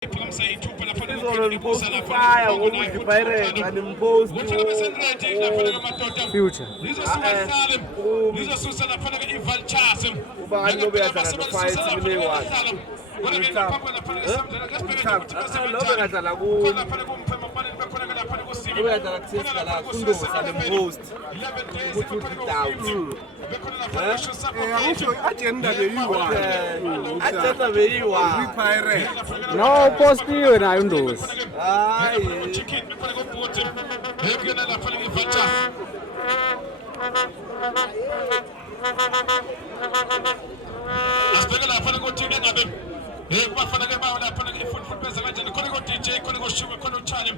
Fire ngokuthi Pirates animpost future lizosusa lapha ke iVultures ubani lobe yadlala no-fight iminingi lobe ngadlala lobe yadlala kuSiyadlala kuNdosa nempost ukuthi uDoubt agenda beyiwa agenda beyiwa no postiwe nayo uNdosi hayi asibheke lapha ukuthi engabe kubafana ke bawo lapha ke football beza kanjani khona ko DJ khona ko Shuka khona uChane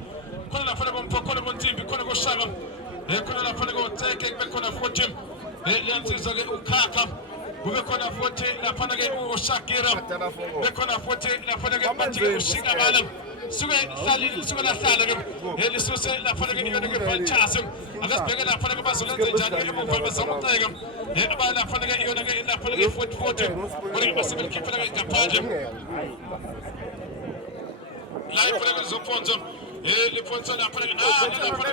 khona lapha ko Mpho khona ko Ntimbi khona ko Shaka khona lapha ko Tseke kube khona futhi yansizwa ke uKhakha kube khona futhi lapha ke uShakira kube khona futhi lapha ke Mathile uShikabala suke la hlala ke lisuse lapha ke iyona ke Vultures akasibheke lapha ke bazolenza njani emuva bazamceka abala lapha ke iyona ke lapha ke futhi kule basebenzisa khiphela ke ngaphandle la iphela ke zophonzo liphonso lapha ke lapha ke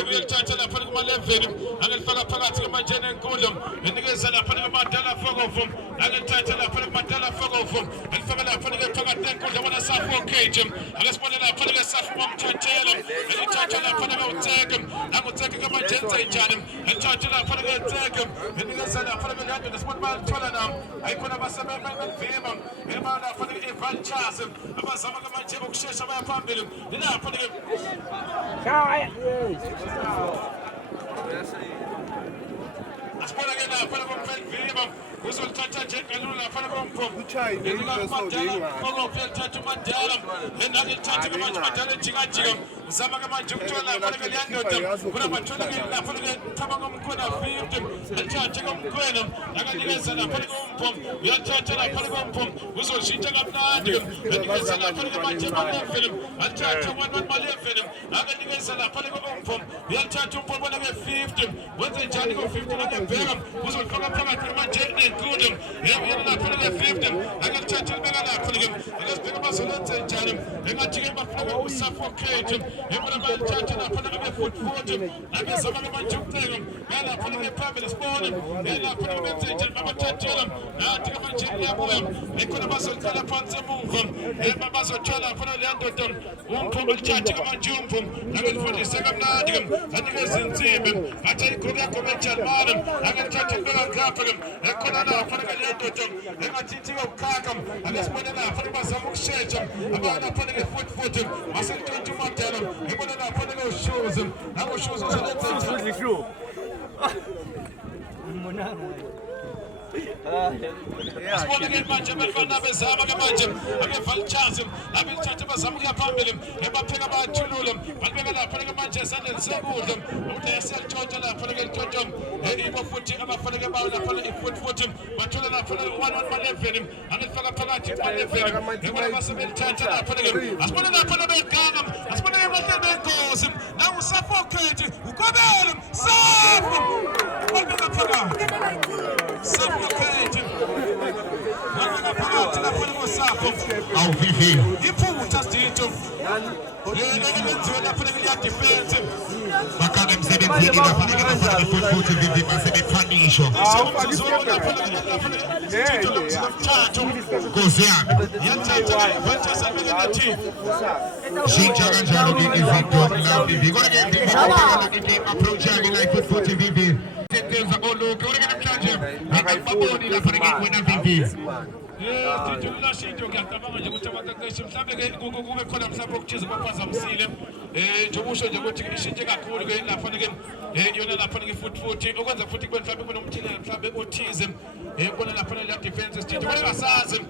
elithatha lapha ke ma-11 angelifaka phakathi kemanjeni enkundla enikeza lapha ke Madala Fokovu angelithatha lapha ke Madala Fokovu elifaka lapha ke phakathi enkundla wona Safo Cage akasibona lapha ke Safo Mamthathela elithatha lapha ke uTseke nanguTseke kemanjeni enjani elithatha lapha ke uTseke enikeza lapha ke lando nesibona bayalithola nami ayikhona abasebenza belivimba lapha ke iVultures abazama manje ukushesha baya phambili lapha ke asibona ke lapha komfelivimba uzolithatha nje kalula lapha kompho ukuthatha uMandela enakuthatha ke manje uMandela ejikajika uzama ke manje ukuthola lapha ke liyandoda kuna bathola ke lapha ke thaba komkhona 50 elithatha komkhwena akanikeza lapha ke kompho uyathatha lapha ke kompho uzoshintsha kamnandi enikeza lapha ke manje ma-11 athatha 11 ma-11 akanikeza lapha ke kompho uyathatha umpho bona ke 50 wenze njani ko 50 nakebheka uzofaka phakathi manje enkundla yena lapha ke 50 akathatha ibeka lapha ke akasibheka bazolenza njani engathi ke bafaka uSafo Cage ebona bayathatha lapha ke football akazama ke manje ukuceka lapha ke phambili sibona lapha ke benze njani babathathela nathi ke manje iyabuya ekhona bazocala phansi emuva bazothola lapha leyandoda umpho lithatha ke manje umpho akalifundise kamnandi ke anikeza insimbi athi ikhona komenjalmana akathatha ibeka ngapha ke ekhona lapha ke leyandoda engathithi ke uKhakha akasibona lapha bazama ukushesha abana lapha ke foot baselithatha uMandela ebona lapha ke uShoes nabo Shoes uzolenza njani asibona ke manje abafana bezama ke manje abeVultures abelithatha bazama ukuya phambili ebapheka bayathulula balibeka lapha ke manje esandleni sekudla ukuthi esiyalitshontsha lapha ke litshontsha ibo futhi abafana ke bawo lapha futhi bathola lapha 11 angelifaka phakathi 11 ebona basebelithatha lapha ke asibona lapha begana asibona ke bahle benkosi nawu Safo Cage ukobela Safo ubeka phakathi Safo Cage awu vivi iphutha sidito lenziwe lapha ke defense bakana emsebenzini ngafanele nafana futhi vivi basebefanisho Nkosi yami yathatha iVultures abeke ngathi shintsha kanjalo ke izinto la vivi kodwa ke vivi ukhala ke approach yakhe la futhi vivi senza olukho kodwa ke namhlanje akababoni lapha ke kuwena vivi sijula shintsho ngiyacabanga nje ukuthi abaqeqeshi mhlambe ke kube khona mhlawumbe ukuthiza baphazamisile nje umusho nje ukuthi ishintshe kakhulu ke lapha ke yona lapha ke futhi okwenza futhi kube mhlawumbe kunomthelela mhlawumbe othize bona lapha la defense sithethe bona basazi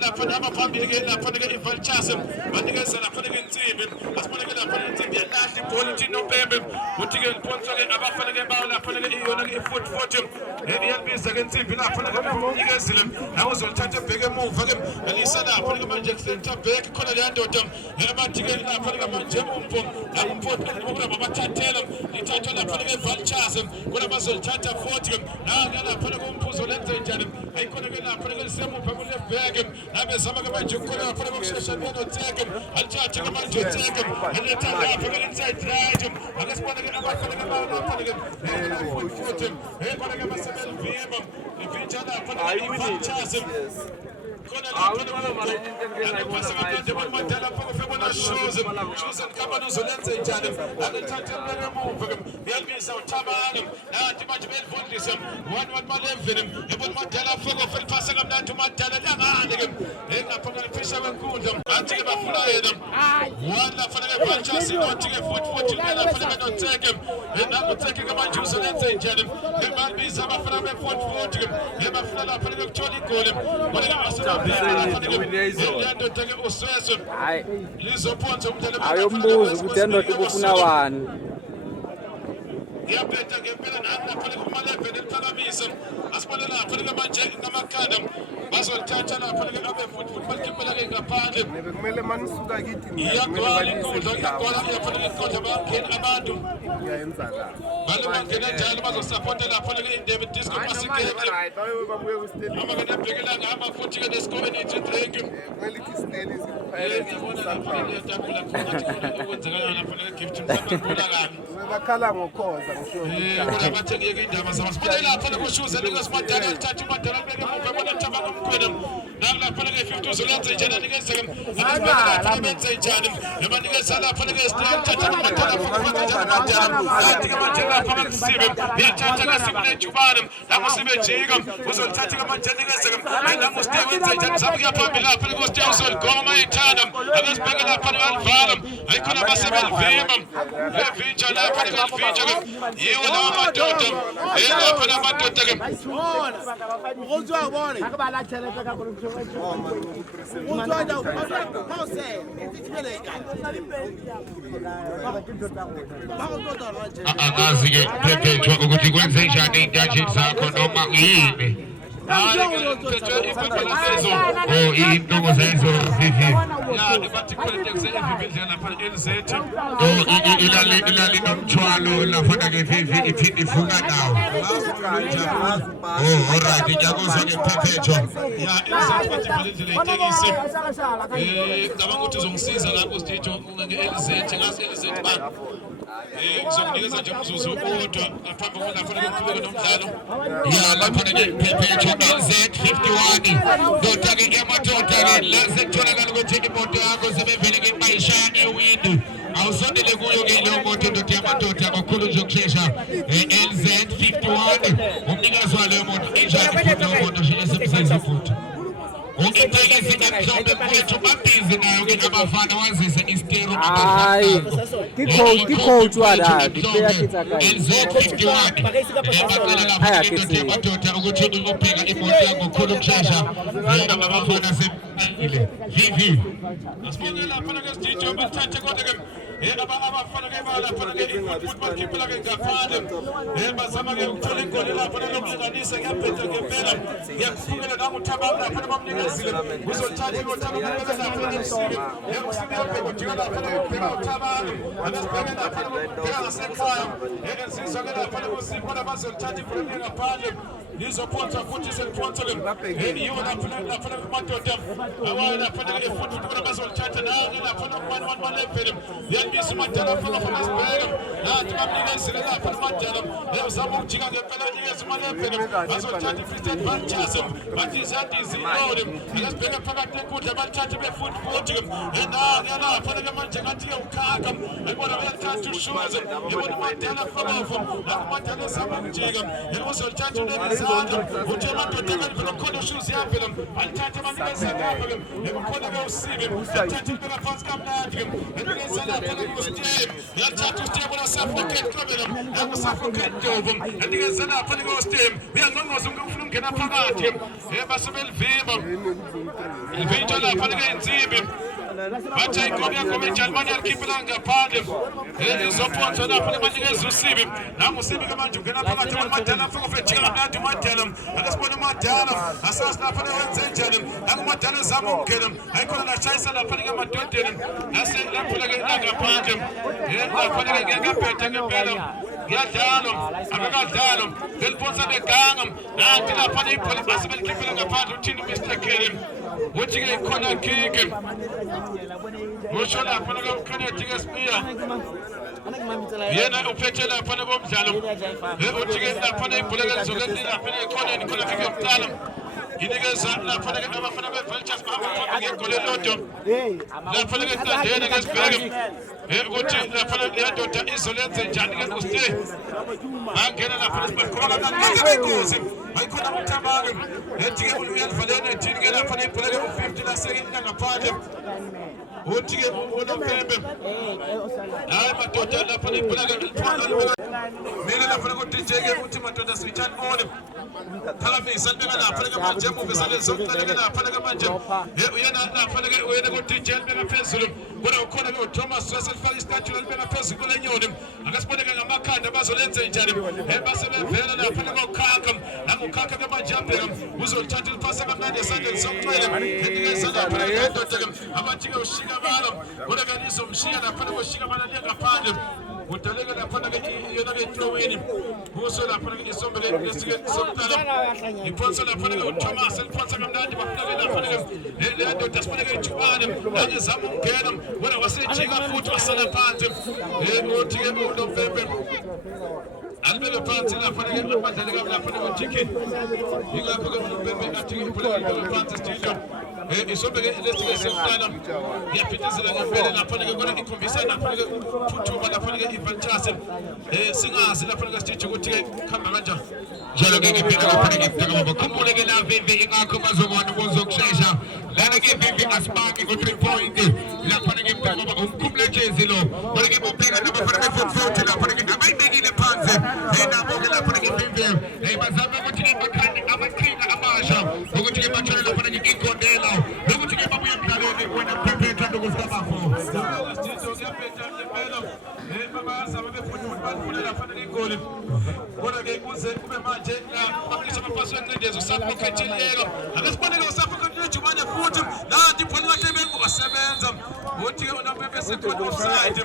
lapha abaphambili ke lapha ke iVultures banikeza lapha ke insimbi asibona ke lapha insimbi yalahla ibhola uthi noPembe uthi ke liphonsa ke abafana ke bawo lapha ke iyona ke futhi iyabiza ke insimbi lapha ke bamnikezile nawo uzolithatha into bigger move. And he said, I'm putting a man just into a big corner of the underdog. And I'm taking a putting a man jump. I'm putting a tell him. He touched on a putting a Valchasm. When a muscle touch a 40. Now I'm going to put a good puzzle and I couldn't get up, putting a simple family of bag. I'm a summer man to put up a session and take him. I'll touch a man to take him. And let him have a inside him. I just want to get about putting him out. Putting him. Hey, putting him a seven VM. If each other put a Valchasm. ayombuza ukuthi endoda ubufuna wani ngiyaphetha ngempela nami lapha kuma-11 eliphakamisa asibonela lapha manje ngamakhanda bazolithatha lapha abe futhi balikhiphela-ke ngaphandle kumele manisuka kithi iyagcwala inkundla iyagcwala inkundla bangena abantu bale bangena njalo bazosapota lapha-ke indebe disco masikeke amake nebhekela ngihamba futhi-ke nesikoleni ithi drink kumele ithi steli ngiyabona lapha ngiyajabula khona ukuthi okwenzekana lapha-ke gift mhlawumbe ngibona kabi bakhala ngokhoza ngisho bathe ngiyeke indaba zabo sibone lapha lokushuza likasimadala lithatha imadala libeke emuva bona thaba ngomkhwena nalapha-ke 50 uzolenza njani nikezeke lapha benze njani ebanikeza lapha-ke sithatha imadala futhi athi-ke manje lapha bakusibe lithatha-ke sibe nejubane lapho sibe jika uzolithatha-ke manje nikezeke lapho site wenze njani zabe kuyaphambili lapha-ke usite uzoligoma ithanda akasibheke lapha-ke alivala ayikhona basebelivimba evintsha lapha-ke alivintsha-ke yiwo lawa madoda lapha la madoda-ke akazi-ke phephetshwa ukuthi kwenze njani ey'ntanjeni zakho noma yini iy'ntuko zezo ilali nomthwalo lafana-ke vivi iphinde ivuka nawo alright ngiyakuzwa-ke phephetshwa ngicabanga ukuthi uzongisiza lapho sithetho nge-elizethe ngazi elizethe ba ngizokunikeza nje umzuzu kodwa ngaphambi kokunafanele kuqhubeke nomdlalo lapha-ke phephetshwa LZ 51 ndoda-ke emadoda-ke la sekutholakala ukuthi imoto yakho sebevele-ke bayishaya ewindi awusondele kuyo-ke leyo moto ndoda yamadoda kakhulu nje ukushesha LZ 51 umnikazi waleyo moto injani futhi leyo moto shile semsenzini futhi ungitekisi emhlophe mfethu babhizi nayo-ke abafana wazise istero hayi ki-coach wala di-player kitakayi LZ 51 bacela lapha indoda yamadoda ukuthi ubheka imoto yakho ngokukhulu ukushesha abafana sebile vivi asibone lapha-ke sithetho bathathe kodwa-ke abafana-ke balapha-ke ifuthi bakhiphela-ke ngaphandle bazama-ke ukuthola igoli lapha nalokulinganisa ngiyaphetha ngempela ngiyakuphukela nanguthabanga lapha nabamnikezile uzolithatha ilothabanga lapha emsike emsike yabheka ujika lapha nababheka uthabanga abesibheke lapha nababheka ngasekhaya enzizwa-ke lapha nakusipho bazolithatha ibhuleke ngaphandle lizophonsa futhi seliphonsa-ke yiwo lapha kumadoda awayo lapha-ke futhi bona bazolithatha nange lapha nakumanmalevele yandisa umadala fana sibheka nathi bamnikezile lapha umadala uzama ukujika ngempela nikeza umalevele bazolithatha i-free advantage bathi izandizilole akasibheke phakathi enkundla balithathe befuthi-futhi nange lapha-ke manje ngathi-ke ukhakha ayibona uyalithatha ushuze yibona umadala fanovo lapho umadala ezama ukujika uzolithatha unelizandla uthi amadoda kanifela kukhona ushuze yavela alithathe banikeze ngapha-ke ekukhona-ke usibe alithathe ubeka phansi kamnandi-ke enikeza lapha ustebe yalithatha ustebe olasafoket klobela yakusafoket dobo enikeze lapha-ke ustebe uyangqongqoza ufuna ukungena phakathi basebelivimba livintsha lapha-ke insimbi bathi ikhona yakhomejani manje alikhipha ngaphandle izophonsa lapho lebanikeza usibi nangu usibi ke manje ungena phakathi kwamadala afika ufejika kamnandi umadala akasibona umadala asazi lapha wenze njani nangu umadala ezama ukungena ayikhona lashayisa lapha ngamadodeni nase lapho ke ngaphandle lapha ke ngiyaphethe ngempela ngiyadlalo abekadlalo ngeliphonsa beganga nanti lapha iphole base belikhiphela ngaphandle uthini Mr. uthi ke ikhona kick usho lapha ke ukhanya jike spear yena uphethe lapha komdlalo uthi ke lapha ibhuleke lizokuthi lapha ekhona nikhona fike yokuqala inikeza lapha ke abafana beVultures bahamba ngegoli elodwa lapha ke Tandeni ngesibheke ukuthi lapha leyandoda izolenze njani ke uStay angena lapha esibakhona kangakuzi ayikhona umthabake ethi ke uyalivalena ethi ke lapha ibhuleke u50 lasekela ngaphandle uthi ke uNopembe hayi madoda lapha ibhuleke liphona mina lapha ku DJ ke uthi madoda sitshani on Thalamisa libeka lapha ke manje muvesale zokuqala ke lapha ke manje uyena lapha ke uyena ku DJ libeka phezulu kodwa ukhona ke uThomas waselifaka istatue libeka phezulu kulenyoni akasiboneke ngamakhanda bazolenze njani basebevela lapha ngokhakha nangokhakha ke manje abheka uzolithatha ilipasa kamnandi esandleni sokucela enikeza lapha ke ndoda ke abathi ke ushika balo kodwa ke nizomshiya lapha koshika balo ngaphandle udaleka lapha ke yona ke throweni buso lapha ke isombele lesike sokuqala iphonsa lapha ke uThomas eliphonsa kamnandi bafuna ke lapha ke le ndoda sibone ke ithubane angizama ukungena wena wasejika futhi wasala phansi uthi ke uNopembe albeke phansi lapha ke abadlali ke lapha ke uTicket ingapha ke uNopembe athi ke phansi studio isombele lesike sokuqala yaphithizela ngempela lapha ke kodwa ikhombisa lapha ke uPhuthuma lapha ke iVultures singazi lapha ke stage ukuthi ke khamba kanjani njalo ke ngempela lapha ke ngibheka bakhumbule ke la vivi ingakho bazokwana ukuzokushesha lana ke vivi asibaki ku 3 point lapha ke ngibheka ngoba umkhumule jezi lo kodwa ke bobheka nabafana ke 40 lapha ke abayibekile phansi nabo ke lapha ke vivi bazama ukuthi ke bakhande amaqhinga amasha ukuthi ke bathole lapha ke igondela lokuthi ke babuye emdlalweni wena prepare ukuzabafo babazama befuna ukuthi balifune lapha ngegoli kodwa ke kuze kube manje bakisha amapasi wencindezi usaphokhetheleka akasiboneke usaphokhetheleka ejumane futhi nanti ibhola kaTebengu wasebenza uthi ke uNopembe sekhona offside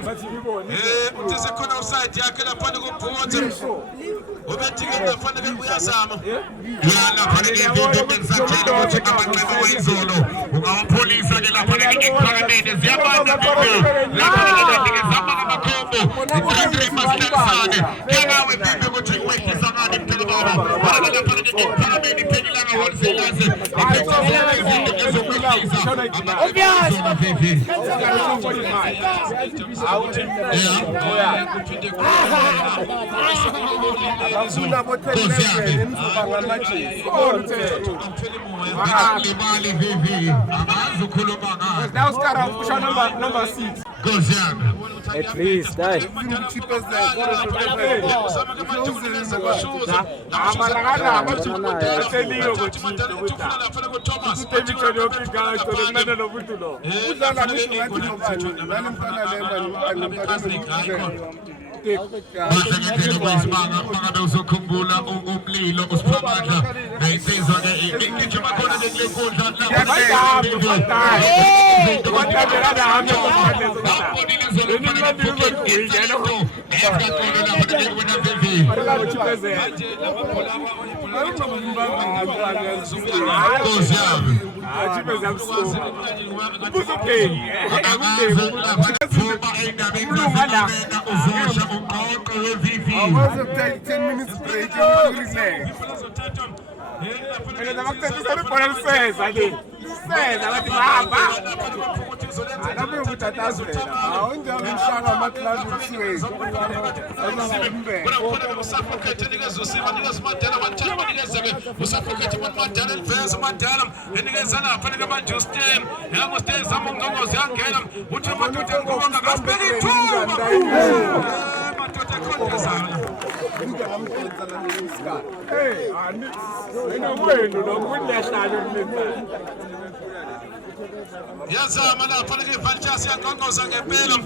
uthi sekhona offside yakhe lapha kubhonze ubethi ke lapha ke uyazama lapha ke ividiyo benzakela ukuthi amaqema wayizolo ungawapholisa ke lapha ke iqhakamene ziyabanda vidiyo lapha ke zama ngamakhombo i3 masitsane kenawe vidiyo ukuthi wehlisa ngani mthelo baba baba lapha ke iqhakamene iphekilanga wholesale izinto ezokwehlisa amaqema vivi Abafuna bothelezeleni imizubanga amajezi limali vivi amazi ukhuluma ngayo Now Oscar pusha number 6. Goziyanga At least, guys. Basengethele kwesimanga mangabe uzokhumbula umlilo usiphamandla neyisizwa ke igijima khona kule nkundla take 10 minutes break and relax. yazama lapha ke Valchas yangongoza ngempela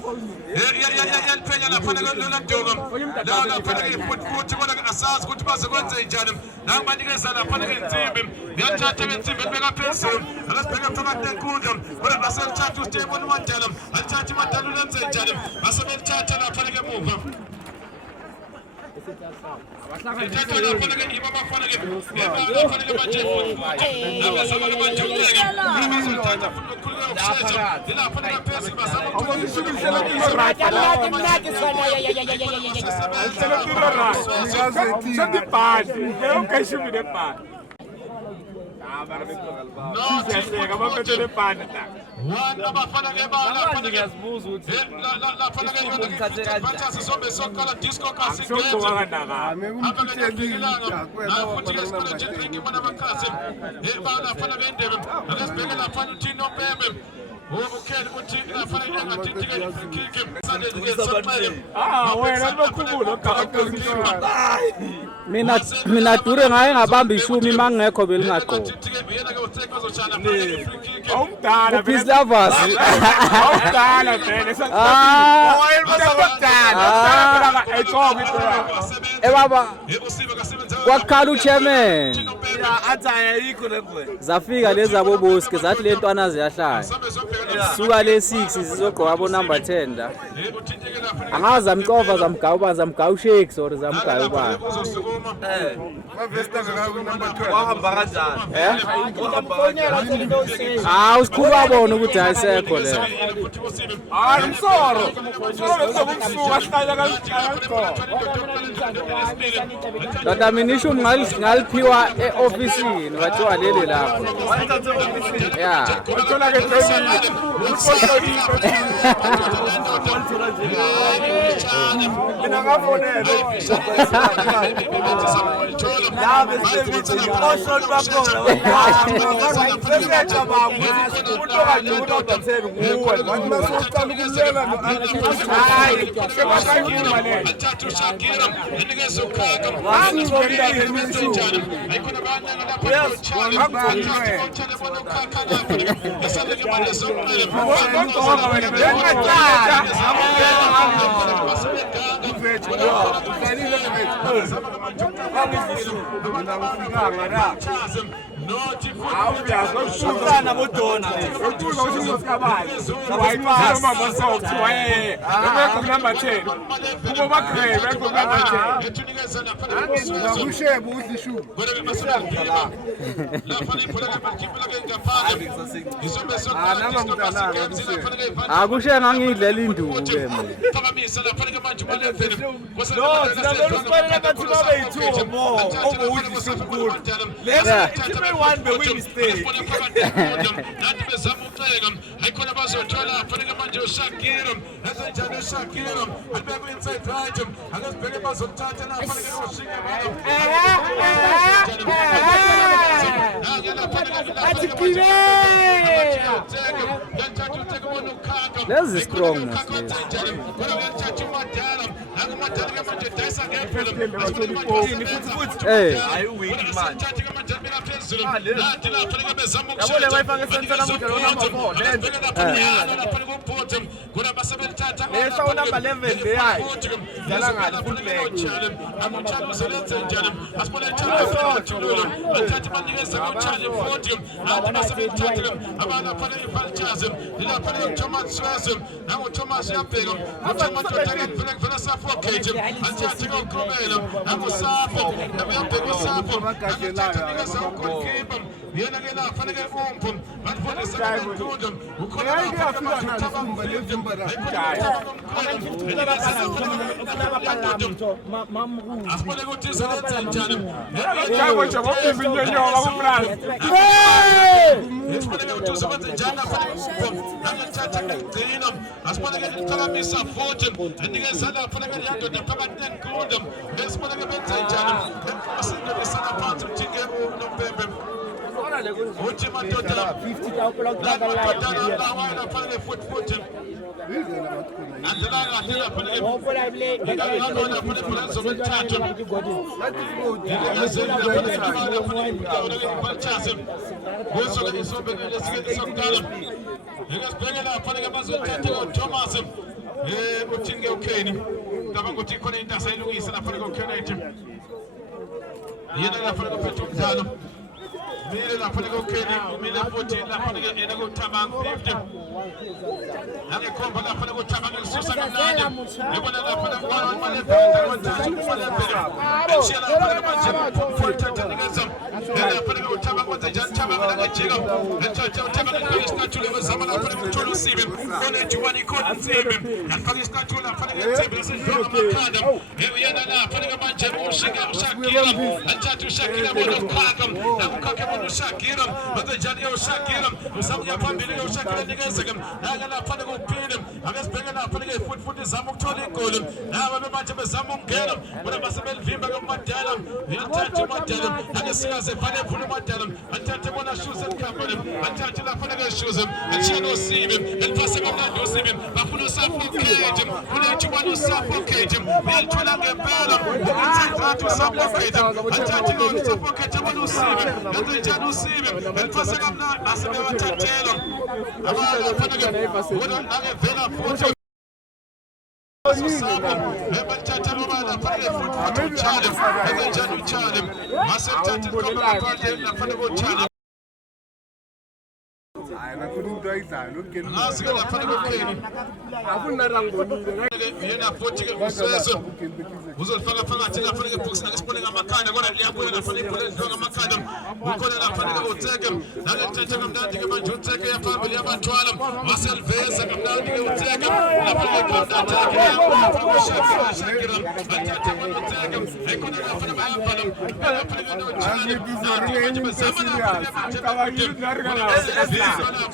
yaliphenya lapha ke Lola Dongom la lapha ke futhi kodwa asazi ukuthi bazokwenza njani nangibanikeza lapha ke Nsimbi yathatha ke Nsimbi beka phezulu akasibheka phakathi enkundla kodwa baselithatha uStephen Mandela athatha iMandela ulenze njani basebelithatha lapha ke emuva One abafana ke bala abafana ke lapha ke sombe sokala disco kasigeza bala abafana bendebe akasibheke lapha uThino Mbembe wokukhela ukuthi lapha engathithike ikike wena lokhubulo mina dure ngaye ngabamba ishumi mangekho belingaqoqa Awumdala Peace lovers. awumdala vele Baba kwakhala uchairman athi ayikho lengwe zafika lezi aboboske zathi le ntwana ziyahlaya suka le 6 sizogqoka abo number 10 la angazi zamcova zamgawu shake sorry zamgawu ba wahamba kanjani usikhulwa bona ukuthi ayisekho le msoro besokumsuka sihlala kanjalo Dada minisho ngaliphiwa e-ofisini bathiwa leli lapho yeah uthola ke training mina ngafonela la besebenza oshot bakhona besetha babu utoka nje unodatheni nguwe masocala ukulela hayi sebakayima le Awuyazoshukana bodona ubuza ukuthi usikabani wayiphala mama sokthi waye number 10 kubo bagrebe number 10 ngakushebo udlishu akushe ngangidlela induku ke mina no sinabona ufanele bathi babe yi2 more obudlishu kukhulu lesi one be mistake nathi bezamuceka ayikhona bazothola fanele manje uShakira ezenjalo uShakira abekwe inside right akasibheke bazothatha la fanele ushinga lezi strong hey ayu win man yabona wayifaka center namuhla lo number 4 lesa number 11 leyayi dala ngani full back uthi madoda 50 ta upela ukutaka la Mile la pale kokeni, mile 14 la pale ina go tamang 50. Nage komba la pale go tamang susa na nade. Yebona la pale one male pale one time male pale. Asia la pale manje for tata ngazam. La pale go tamang manje jan tamang na jiga. Enta tamang na isna tule go zaman la pale tulu sibim. Kone juwani kon sibim. Na pale isna tule la pale sibim se joga makadam. Yana la pale go manje mushiga shakira. Enta tu shakira bodo kakam. Na kakam Shakiram, but the Johnny Shakiram, some of your family of Shakiram, I'm going to put a good pin him. I'm just bringing up putting a foot for the Zamuk Tony Golden. Now I'm a bunch of a Zamuk Garam, but I must have been Vimba of Matanam, the Antachi Matanam, and the Silas of Fire for Matanam, and Tantamana shoes and company, and Tantila Fanaga shoes him, and she don't see him, and Passaga don't see him, but who knows suffocate him, who don't you want to suffocate him, they'll try to get better, and to suffocate him, and Tantino to suffocate him, and to see him, and the Janu see him, and Passaga, as a Taylor. I'm going to put a photo.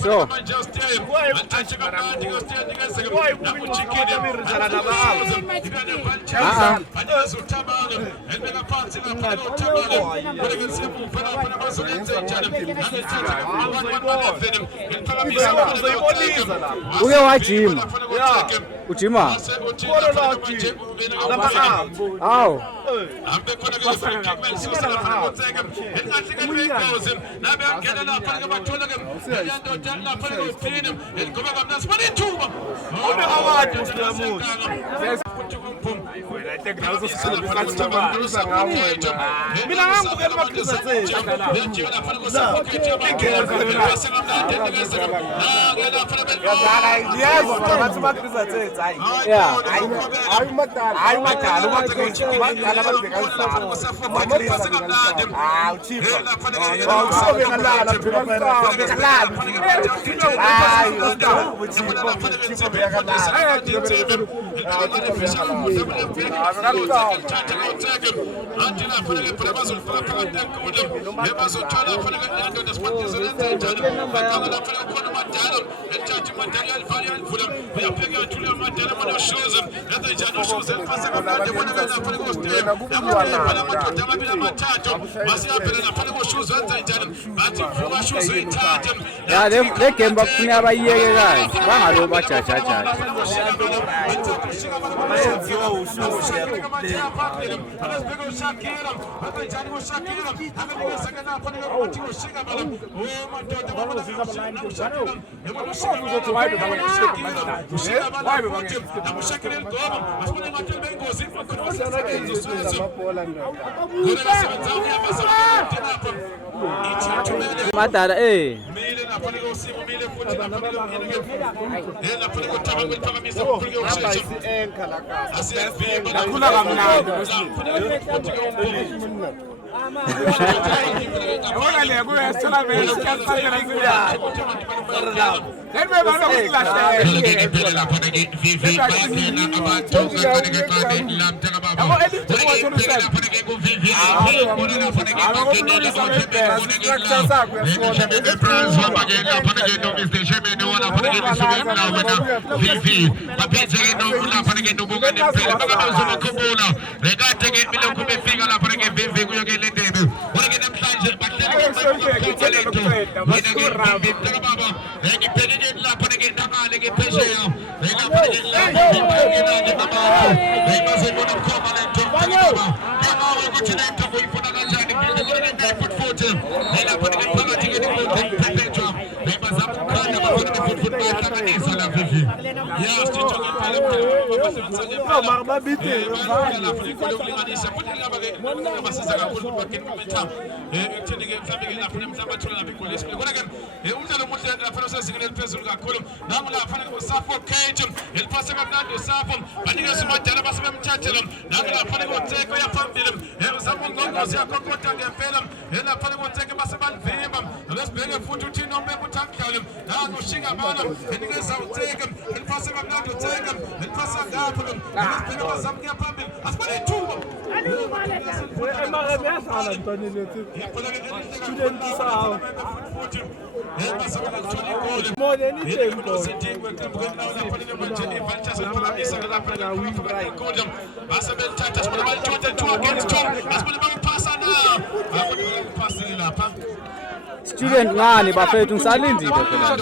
So, uke wajima ujima awu ya le game bakufuna abayiyeke kahle bangalo bajajajaja madala Student ngani bafethu ngisalindile phela.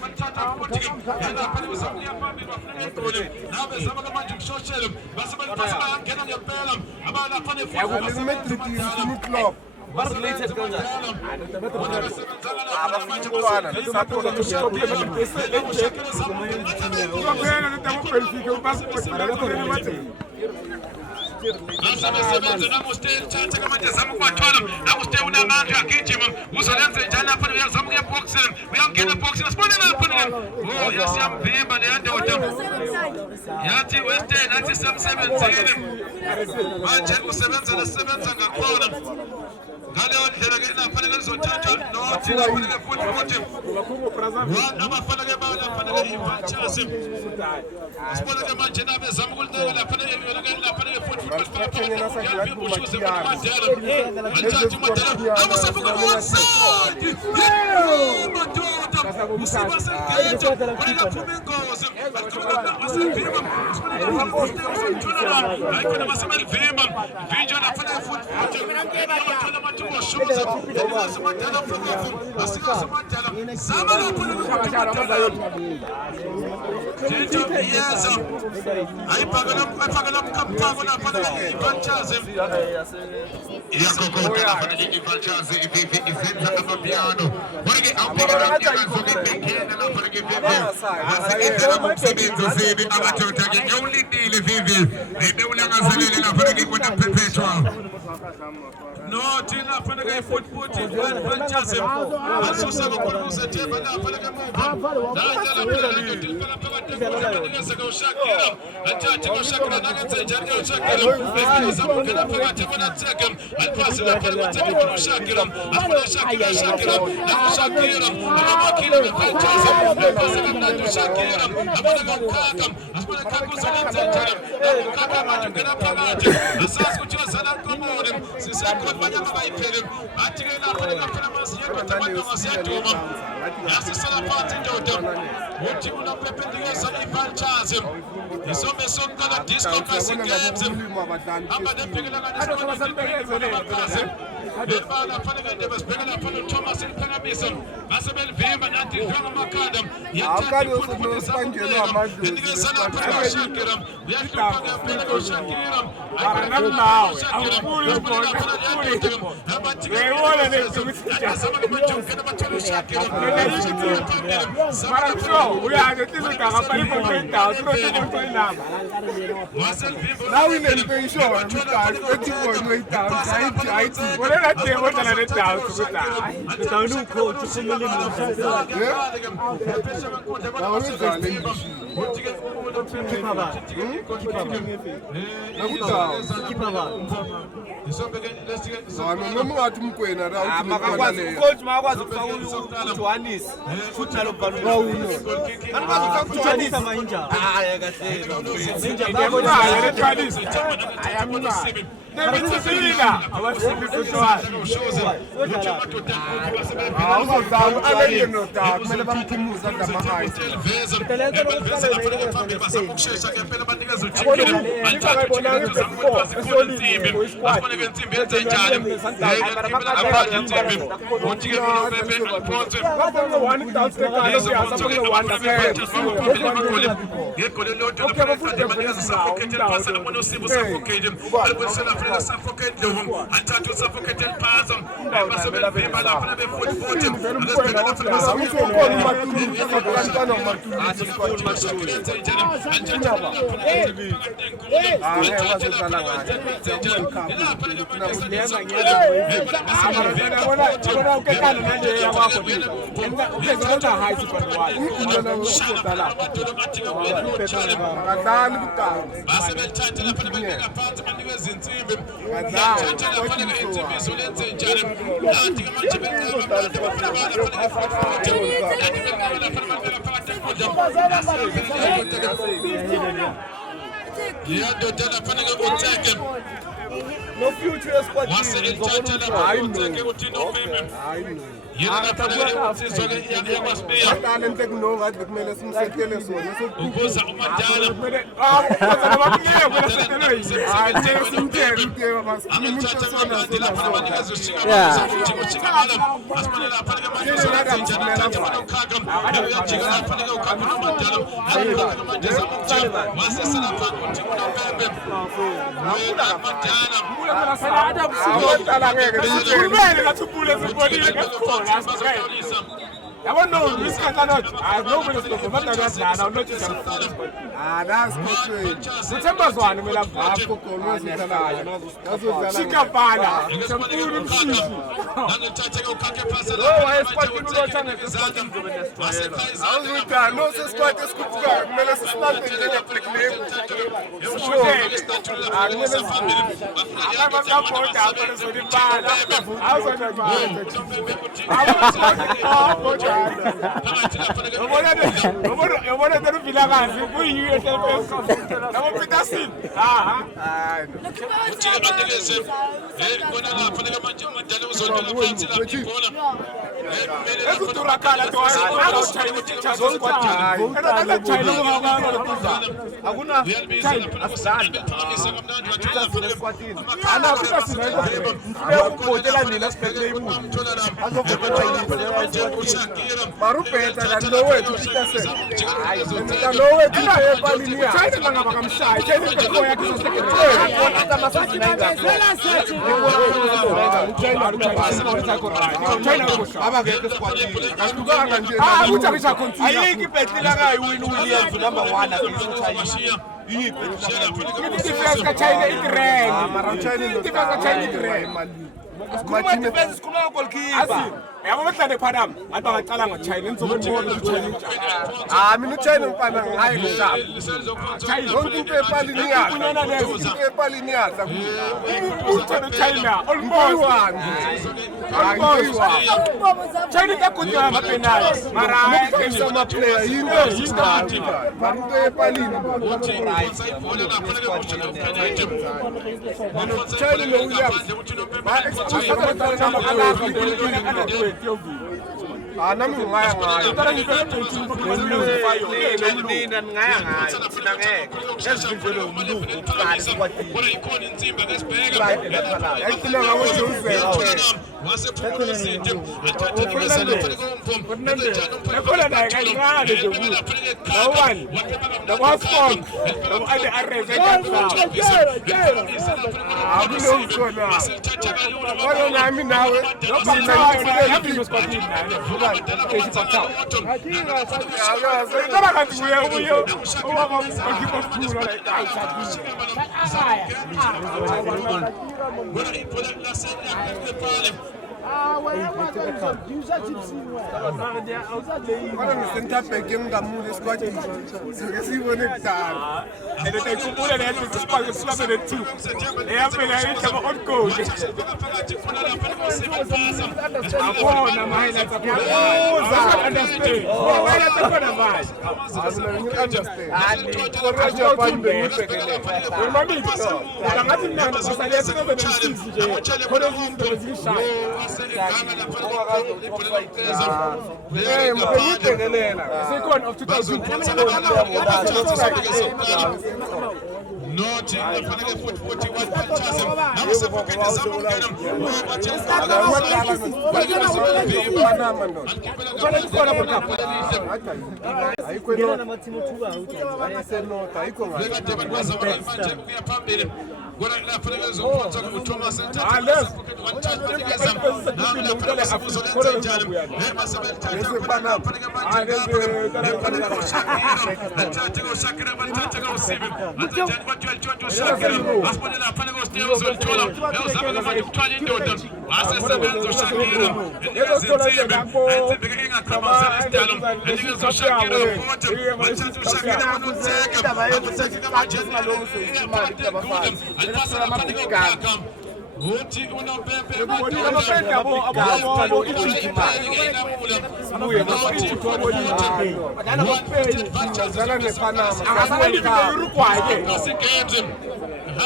bathatha futhi lapha bezamliya phambili bafuna egoli nawe bezama manje ukushoshela basebangena ngempela abalapha club. Related kanjani? Asebenza namuste thatha manje zama ukubathwala namuste unamandla agijima uzolenza njani lapha uyazama ukuya boxing uyangena boxing sibone lapha oh yasiyamvimba le ndoda yathi Western athi semsebenzini manje usebenza ngakhona ngaleyo ndlela ke lapha lezothathwa nothi lapha ke futhi wona abafanele lapha ke ivanchase sibone ke manje nabezama ukuleka lapha ke futhi no thina fanele futhi fantasy asusa ngokuze themba lapha ke muva la phakathi koshakira athathe koshakira nakenze njani koshakira ezizamukela phakathi bona theke alphasi lapha koshakira afuna shakira abamakile befantasy koshakira abona ngakaka afuna kakuza njani ngakaka manje ngena phakathi asazi ukuthi wazana komone sisakhona banyama bayiphele bathi ke lapha lapha masiyeka tabantu masiyaduma yasisala phansi ndoda uthi unaphephendikeza ifantasy isombe sonkala disco classic games abadebhekela kanjani Bebala fanele ke besibhekela phela Thomas Mphangamisa basebelivimba nathi dlanga makada yathanda futhi sangena ndinikeza lapha koshakira uyahlupa ke phela koshakira Nawo awukhulu bona abathi wewona lesikusijaza asama kumajokela bathole shakira mara sho uyaje tizodanga pali kwenda uzothanda inamba Now in the pension, ethi wona uyidanga hayithi wena demo tana le dawu kuta dawu coach kumele Nomungathi umkwena la makakwazi coach makakwazi ukufaka uJohannes futhi nalo bhalu anakwazi ukufaka uJohannes amayinja kahle Johannes ayamuna Nebitsila abasifisa uJohannes awuzodala aleyeno da kumele bamthumuza ngamahayi Yeah, no future squad. I know. Yena nafanele usizo ke yakwaSibiya Talente kunonga bekumele simsekele sona. ukuza uMandala I don't know, this cannot. I know when it's the matter that's now, I'm not just That's good. September's one, we'll have Chicapana, some food and fish. No, se squad is good. Meles not in the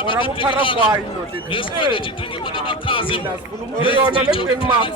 ora kuParaguay Yes, yona le Denmark